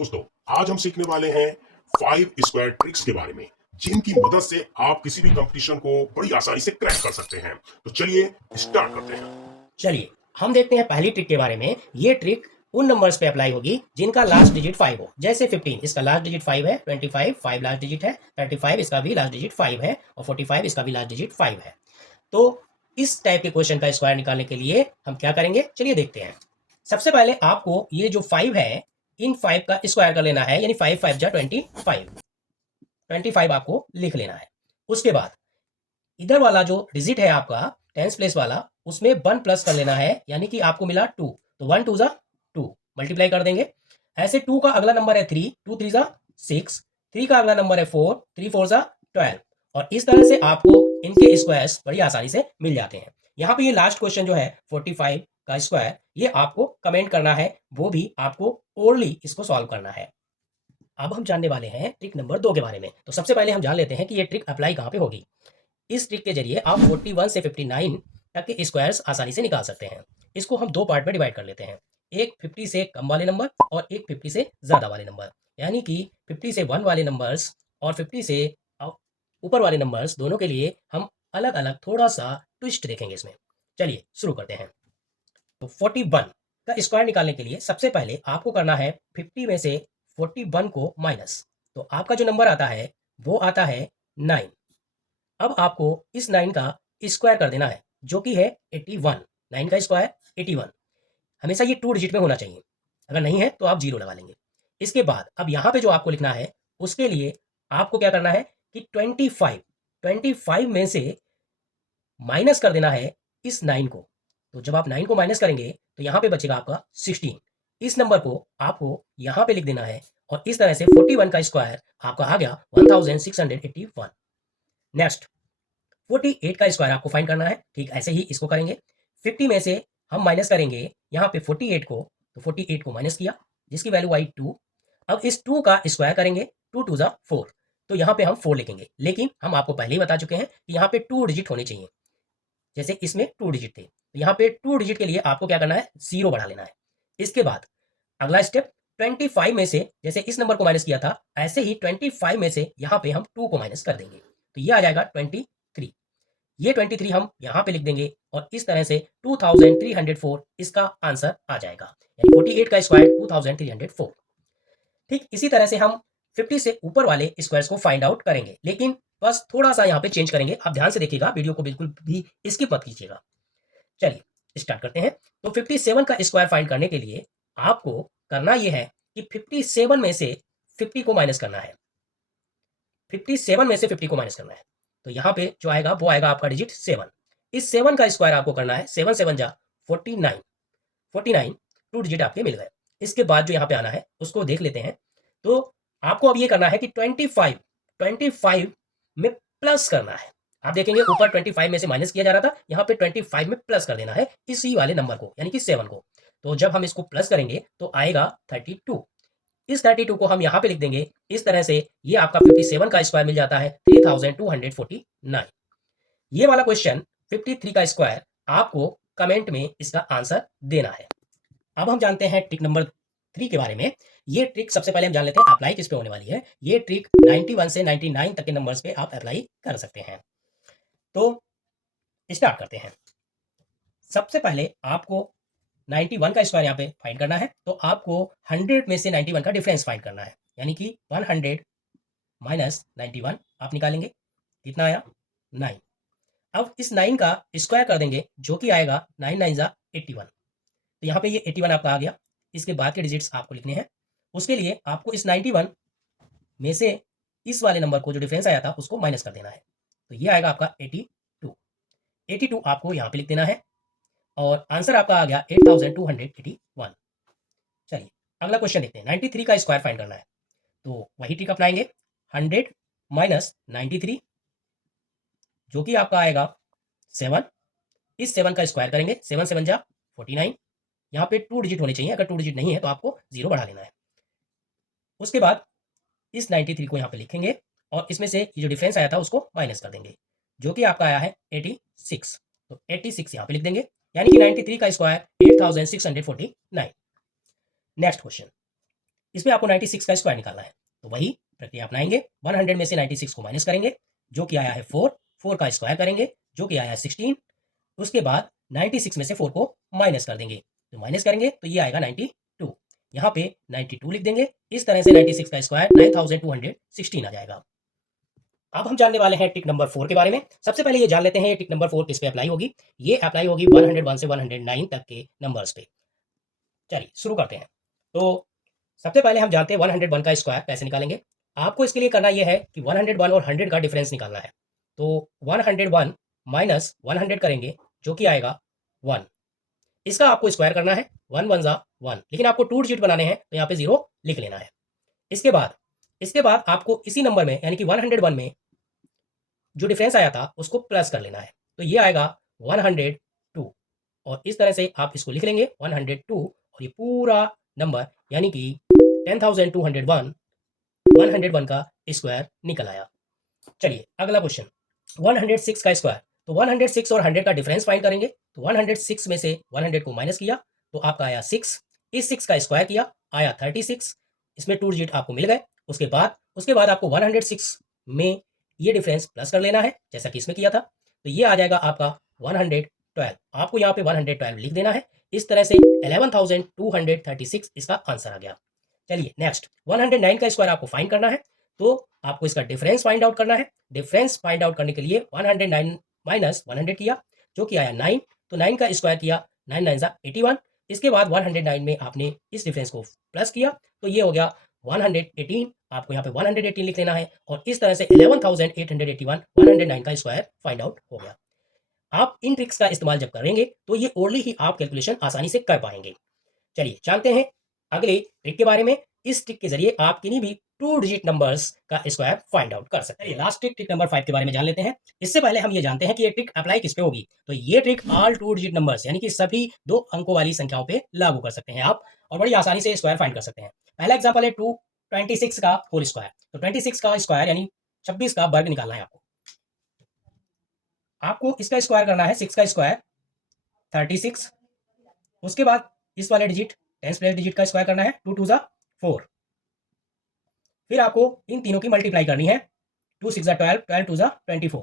दोस्तों, आज हम सीखने वाले हैं 5 स्क्वायर ट्रिक्स के बारे में, जिनकी मदद से आप किसी भी कंपटीशन को बड़ी आसानी से क्रैक कर सकते हैं। तो चलिए स्टार्ट करते हैं। चलिए हम देखते हैं पहली ट्रिक के बारे में। ये ट्रिक उन नंबर्स पे अप्लाई होगी जिनका लास्ट डिजिट 5 हो। जैसे 15 इसका लास्ट डिजिट 5 है, 25 5 लास्ट डिजिट है, 35 इसका भी लास्ट डिजिट 5 है और 45 इसका भी लास्ट डिजिट 5 है। तो इस टाइप के क्वेश्चन का स्क्वायर निकालने के लिए हम क्या करेंगे, चलिए देखते हैं। सबसे पहले आपको ये जो 5 है, इन 5 का स्क्वायर कर लेना है, यानी 5 5 जा 25 आपको लिख लेना है। उसके बाद इधर वाला जो डिजिट है आपका टेंस प्लेस वाला, उसमें 1 प्लस कर लेना है, यानी कि आपको मिला 2, तो 1 2 जा 2 मल्टीप्लाई कर देंगे। ऐसे 2 का अगला नंबर है 3, 2 3 जा 6, 3 का अगला नंबर है 4, 3 4 जा 12। और इस तरह से आपको इनके स्क्वायर्स बड़ी आसानी से मिल जाते हैं। यहाँ पे ये लास्ट क्वेश्चन जो है 45 का स्क्वायर, ये आपको कमेंट करना है, वो भी आपको ओरली इसको सॉल्व करना है। अब हम जानने वाले हैं ट्रिक नंबर 2 के बारे में। तो सबसे पहले हम जान लेते हैं कि ये ट्रिक अप्लाई कहाँ पे होगी। इस ट्रिक के जरिए आप 41 से 59 तक के स्क्वायर्स आसानी से निकाल सकते हैं। इसको हम दो पार्ट में डिवाइड कर लेते हैं, एक 50 से कम वाले नंबर और एक 50 से ज़्यादा वाले नंबर। यानी कि 50 से 1 वाले नंबर्स और 50 से ऊपर वाले नंबर्स, दोनों के लिए हम अलग अलग थोड़ा सा ट्विस्ट देखेंगे इसमें। चलिए शुरू करते हैं। तो 41 का स्क्वायर निकालने के लिए सबसे पहले आपको करना है 50 में से 41 को माइनस। तो आपका जो नंबर आता है वो आता है 9। अब आपको इस 9 का स्क्वायर कर देना है, जो कि है 81। 9 का स्क्वायर 81। हमेशा ये 2 डिजिट में होना चाहिए, अगर नहीं है तो आप 0 लगा लेंगे। इसके बाद अब यहाँ पे जो आपको लिखना है, उसके लिए आपको क्या करना है कि 25 में से माइनस कर देना है इस 9 को। तो जब आप 9 को माइनस करेंगे तो यहाँ पे बचेगा आपका 16। इस नंबर को आपको यहाँ पे लिख देना है और इस तरह से 41 का स्क्वायर आपका आ गया 1681। नेक्स्ट 48 का स्क्वायर आपको फाइंड करना है। ठीक ऐसे ही इसको करेंगे। 50 में से हम माइनस करेंगे यहाँ पे 48 को, तो 48 को माइनस किया, जिसकी वैल्यू आई 2। अब इस 2 का स्क्वायर करेंगे, 2 2 जा 4, तो यहाँ पे हम 4 लिखेंगे। लेकिन हम आपको पहले ही बता चुके हैं कि यहाँ पे 2 डिजिट होने चाहिए, जैसे इसमें 2 डिजिट थे, तो यहाँ पे 2 डिजिट के लिए आपको क्या करना है, 0 बढ़ा लेना है। इसके बाद अगला स्टेप 25 में से, जैसे इस नंबर को माइनस किया था, ऐसे ही 25 में से यहाँ पे हम 2 को माइनस कर देंगे, तो ये आ जाएगा 23। ये 23 हम यहाँ पे लिख देंगे और इस तरह से 2304 इसका आंसर आ जाएगा, यानी 48 का स्क्वायर 2304। ठीक इसी तरह से हम 50 से ऊपर वाले स्क्वायर्स को फाइंड आउट करेंगे, लेकिन बस थोड़ा सा यहाँ पे चेंज करेंगे। आप ध्यान से देखिएगा, वीडियो को बिल्कुल भी स्किप मत कीजिएगा। चलिए स्टार्ट करते हैं। तो 57 का स्क्वायर फाइंड करने के लिए आपको करना यह है कि 57 में से 50 को माइनस करना है। 57 में से 50 को माइनस करना है, तो यहाँ पे जो आएगा वो आएगा आपका डिजिट 7। इस 7 का स्क्वायर आपको करना है, 7 7 जा 49। 49 2 डिजिट आपके मिल गए। इसके बाद जो यहाँ पे आना है उसको देख लेते हैं। तो आपको अब ये करना है कि 25 में प्लस करना है। आप देखेंगे ऊपर 25 में से माइनस किया जा रहा था, यहाँ पे 25 में प्लस कर देना है इसी वाले नंबर को, यानी कि 7 को। तो जब हम इसको प्लस करेंगे तो आएगा 32। इस 32 को हम यहाँ पे लिख देंगे इस तरह से। ये आपका 57 का स्क्वायर मिल जाता है 3249। ये वाला क्वेश्चन 53 का स्क्वायर आपको कमेंट में इसका आंसर देना है। अब हम जानते हैं ट्रिक नंबर 3 के बारे में। ये ट्रिक सबसे पहले हम जान लेते हैं अप्लाई किस पे होने वाली है। ये ट्रिक 91 से 99 तक के नंबर्स पे आप अप्लाई कर सकते हैं। तो स्टार्ट करते हैं। सबसे पहले आपको 91 का स्क्वायर यहाँ पे फाइंड करना है, तो आपको 100 में से 91 का डिफरेंस फाइंड करना है, यानी कि 100 माइनस 91 आप निकालेंगे, कितना आया 9। अब इस 9 का स्क्वायर कर देंगे, जो कि आएगा 9 9 जा 81। तो यहाँ पे ये 81 आपका आ गया। इसके बाद के डिजिट्स आपको लिखने हैं। उसके लिए आपको इस 91 में से इस वाले नंबर को जो डिफरेंस आया था उसको माइनस कर देना है, तो ये आएगा आपका 82। 82 आपको यहाँ पे लिख देना है और आंसर आपका आ गया 8281। चलिए अगला क्वेश्चन देखते हैं। 93 का स्क्वायर फाइंड करना है, तो वही ट्रिक अपनाएंगे। 100 माइनस 93, जो कि आपका आएगा 7। इस 7 का स्क्वायर करेंगे, 7 7 जा 49। यहाँ पे 2 डिजिट होने चाहिए, अगर 2 डिजिट नहीं है तो आपको 0 बढ़ा देना है। उसके बाद इस 93 को यहाँ पे लिखेंगे और इसमें से ये जो डिफरेंस आया था उसको माइनस कर देंगे, जो कि आपका आया है 86। तो 86 यहाँ पे लिख देंगे, यानी कि 93 का स्क्वायर 8649। नेक्स्ट क्वेश्चन इसमें आपको 96 का स्क्वायर निकालना है। तो वही प्रक्रिया अपनाएंगे। 100 में से 96 को माइनस करेंगे, जो कि आया है 4, 4 का स्क्वायर करेंगे, जो कि आया है 16। उसके बाद 96 में से 4 को माइनस कर देंगे, तो माइनस करेंगे तो ये आएगा 92। यहाँ पे 92 लिख देंगे। इस तरह से 96 का स्क्वायर 9216 आ जाएगा। अब हम जानने वाले हैं ट्रिक नंबर 4 के बारे में। सबसे पहले ये जान लेते हैं ये ट्रिक नंबर 4 किस पे अप्लाई होगी। ये अप्लाई होगी 101 से 109 तक के नंबर्स पे। चलिए शुरू करते हैं। तो सबसे पहले हम जानते हैं 101 का स्क्वायर कैसे निकालेंगे। आपको इसके लिए करना यह है कि 101 और 100 का डिफरेंस निकालना है। तो 101 माइनस 100 करेंगे, जो कि आएगा 1। इसका आपको स्क्वायर करना है, 1 1 जा 1, लेकिन आपको 2 डिजिट बनाने हैं तो यहाँ पे 0 लिख लेना है। इसके बाद आपको इसी नंबर में यानी कि 101 में जो डिफरेंस आया था उसको प्लस कर लेना है, तो ये आएगा 102। और इस तरह से आप इसको लिख लेंगे 102, और ये पूरा नंबर यानी कि 10,201 101 का स्क्वायर निकल आया। चलिए अगला क्वेश्चन 106 का स्क्वायर। तो 106 और 100 का डिफरेंस फाइंड करेंगे। तो 106 में से 100 को माइनस किया तो आपका आया 6। इस 6 का स्क्वायर किया आया 36। इसमें 2 डिजिट आपको मिल गए। उसके बाद आपको 106 में ये डिफरेंस प्लस कर लेना है, जैसा कि इसमें किया था। तो ये आ जाएगा आपका 112। आपको यहाँ पे 112 लिख देना है। इस तरह से 11,236 इसका आंसर आ गया। चलिए नेक्स्ट 109 का स्क्वायर आपको फाइंड करना है। तो आपको इसका डिफरेंस फाइंड आउट करना है। डिफरेंस फाइंड आउट करने के लिए 109 माइनस 100 किया, जो कि आया 9। तो 9 का स्क्वायर किया, 9 9 जा 81। इसके बाद 109 में आपने इस डिफरेंस को प्लस किया, तो ये हो गया 118। आपको यहाँ पे 118 लिख लेना है। और इस तरह से 11,881 109 का स्क्वायर फाइंड आउट हो गया। आप इन ट्रिक्स का इस्तेमाल जब करेंगे तो ये ओनली ही आप कैलकुलेशन आसानी से कर पाएंगे। चलिए जानते हैं अगले ट्रिक के बारे में। इस ट्रिक के जरिए आप किन्हीं भी 2 डिजिट नंबर्स का स्क्वायर फाइंड आउट कर सकते हैं। लास्ट ट्रिक नंबर 5 के बारे में जान लेते हैं। इससे पहले हम ये जानते हैं कि ये ट्रिक अप्लाई किस पे होगी। तो ये ट्रिक ऑल 2 डिजिट नंबर्स यानी कि सभी 2 अंकों वाली संख्याओं पे लागू कर सकते हैं आप, और बड़ी आसानी से स्क्वायर फाइंड कर सकते हैं। पहला एग्जांपल है 26 का होल स्क्वायर। तो 26 का स्क्वायर यानी 26 का वर्ग निकालना है आपको इसका स्क्वायर करना है 6 का स्क्वायर 36। उसके बाद इस वाले डिजिट 10 प्लेस डिजिट का स्क्वायर करना है 2 2 जा 4। फिर आपको इन तीनों की मल्टीप्लाई करनी है 2 6 जा 12, 12 2 जा 24।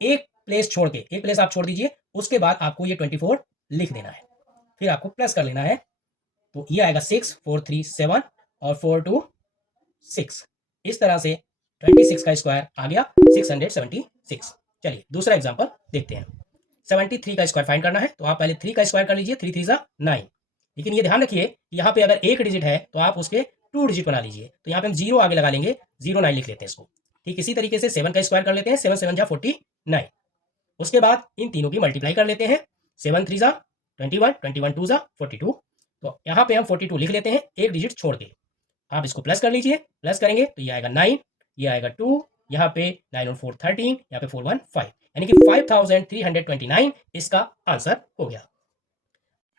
एक प्लेस छोड़ के, एक प्लेस आप छोड़ दीजिए। उसके बाद आपको ये 24 लिख देना है। फिर आपको प्लस कर लेना है, तो ये आएगा 6 4 3 7 और 4 2 6। इस तरह से 26 का स्क्वायर आ गया 676। चलिए दूसरा एग्जांपल देखते हैं। 73 का स्क्वायर फाइंड करना है। तो आप पहले 3 का स्क्वायर कर लीजिए, 3 3 जा 9। लेकिन ये ध्यान रखिए कि यहाँ पे अगर एक डिजिट है तो आप उसके 2 डिजिट बना लीजिए। तो यहाँ पे हम 0 आगे लगा लेंगे, 09 लिख लेते हैं इसको। ठीक इसी तरीके से 7 का स्क्वायर कर लेते हैं, 7 7 जा 49। उसके बाद इन तीनों की मल्टीप्लाई कर लेते हैं, 7 3 जा 21, 21 2 जा 42। तो यहाँ पे हम 42 लिख लेते हैं एक डिजिट छोड़ के। आप इसको प्लस कर लीजिए, प्लस करेंगे तो ये आएगा 9, ये आएगा 2, यहाँ पे 9 और 4 13, यहाँ पे 4 1 5, यानी कि 5329 इसका आंसर हो गया।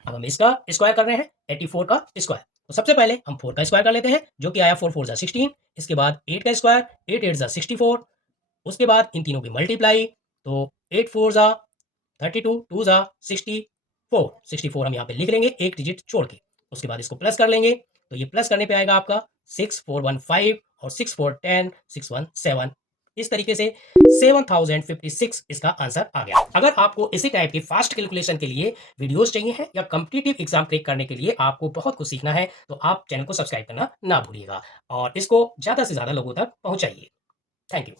अब हम इसका स्क्वायर कर रहे हैं 84 का स्क्वायर। तो सबसे पहले हम 4 का स्क्वायर कर लेते हैं, जो कि आया 4 4 जा 16। इसके बाद 8 का स्क्वायर 8 8 जा 64। उसके बाद इन तीनों की मल्टीप्लाई, तो 8 4 जा 32, 2 जा 64। 64 हम यहाँ पे लिख लेंगे एक डिजिट छोड़ के। उसके बाद इसको प्लस कर लेंगे, तो ये प्लस करने पे आएगा आपका 6 4 1 5 और 6 4 10 6 1 7। इस तरीके से 7056 इसका आंसर आ गया। अगर आपको इसी टाइप की फास्ट कैलकुलेशन के लिए वीडियोस चाहिए हैं या कॉम्पिटिटिव एग्जाम क्रैक करने के लिए आपको बहुत कुछ सीखना है, तो आप चैनल को सब्सक्राइब करना ना भूलिएगा और इसको ज़्यादा से ज़्यादा लोगों तक पहुंचाइए। Thank you.